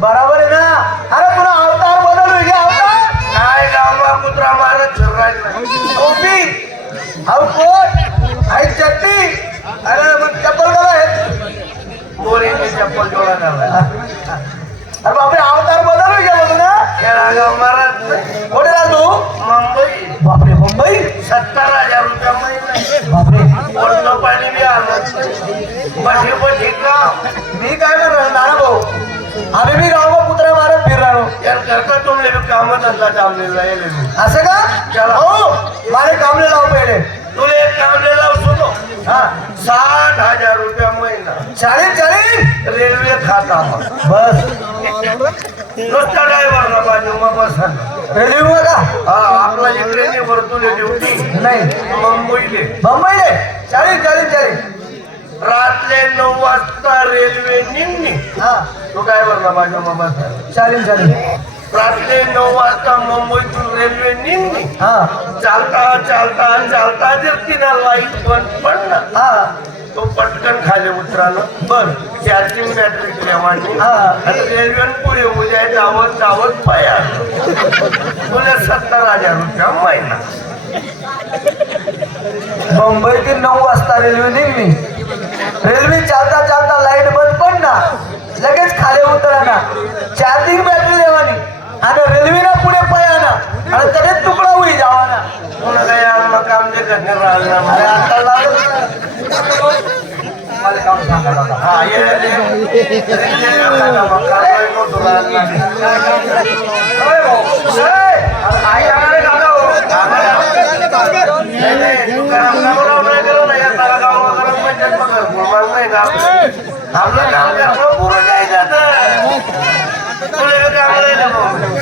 बराबर आहे ना? अरे तुला अवतार बदलू घे अवतार? काय गावा कुत्रा मारत फिरायला टोपी हाऊ कोट हाई चट्टी अरे मग चप्पल करा पोरीने चप्पल जोडा घालाय अरे बापरे अवतार बदलू घे म्हणू ना खेळा गाव मारत. कुठे राहतो मुंबई. बापरे मुंबई? सत्तर हजार रुपया महिना. बापरे. कोणतं पाणी बी नाही बसे बसे का मी तुमले बी कामं धंदा चाललेला आहे लेले. असं का? चला. हो मला कामले लाव पहिले. तुला एक काम लाव सुनो हा. साठ हजार रुपया महिना. चालेल चालेल. रेल्वे खाता बस. नुसता ड्रायव्हर ना बाजू मग बसा रेल्वे का? हा आपला इकडे नाही बरं तुला ड्युटी नाही. मुंबईले. मुंबईले? चालेल चालेल चालेल. रातले नऊ वाजता रेल्वे निघणे हा. तो काय बरं मग बसा चालेल चालेल. रात्री नऊ वाजता मुंबईतून रेल्वे निघणे हा. चालता चालता चालता जर तिला लाइट बंद पडला हा. तो पटकन खाली उतराला. बर. चार्जिंग बॅटरी हा. आणि रेल्वे पुढे उद्या जावत जावत पाया तुला सत्तर हजार रुपया महिना. मुंबईतील नऊ वाजता रेल्वे निघली. रेल्वे चालता चालता लाइट बंद पडणार लगेच खाली उतरणार चार्जिंग बॅटरी देवानी आणि रेल्वेला पुढे अरे तरी तुकडा होई जावाना पुन्हा काय आम्हाला काम जे करणे राहिलं अरे आता लागलं हा, आपलं काम करणं पुरं जायचं आता. काम काय? तुला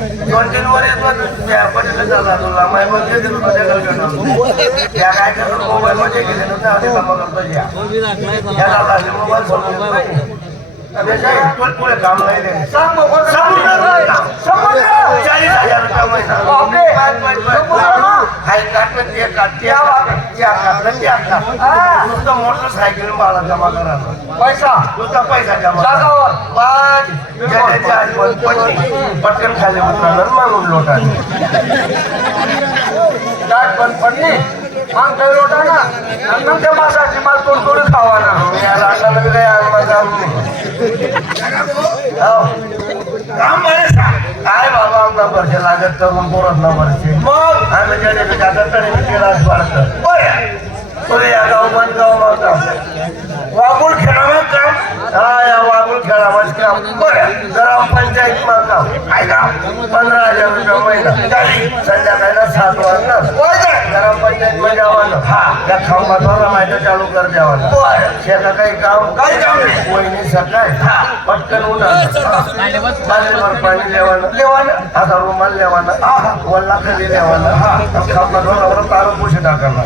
तीन वर्ष व्यापारी झाला तुला मायमध्ये दिलं तुझ्या घरच्या त्या काय करतो मोबाईल मध्ये आधी काम करतो या याला लागले मोबाईल सोडून नाही पुढे काम. चाळीस हजार रुपया महिना ते ते हा. नुसतं मोटरसायकल मला जमा करायला. पैसा. नुसता पैसा जमा जागावर. पाच पडली पटकन खाली उतरणार मागून गाठ बंद पडली. मग काही लोटा ना त्या मासाची माल तोड तोड खावा ना या रांगाला बी काही आणला काम नाही हो. काम बरे सांग. काय बाबा आमचा वर्ष लागत तरुण पोरत ना वर्षे मग? आम्ही ज्याने बी जातात तरी मी केला वाढत बरं. तुला या गाव बंद गाव मागता वागुळ खेळावं काम हा या वागुळ खेळावंच काम बरं ग्रामपंचायत मग काम काय काम पंधरा हजार रुपये महिना. संध्याकाळला सात वाजता. ग्रामपंचायत मध्ये हा. त्या खांबाला माहिती चालू कर द्यावा शेतात काही काम? काही काम नाही. वहिनी सकाळ. पटकन बाजरीवर पाणी लेवानं लेवानं आता रुमाल लेवानं हा. वल्ला कधी लेवानं हा. खांबावर तारू पुशी टाकायला.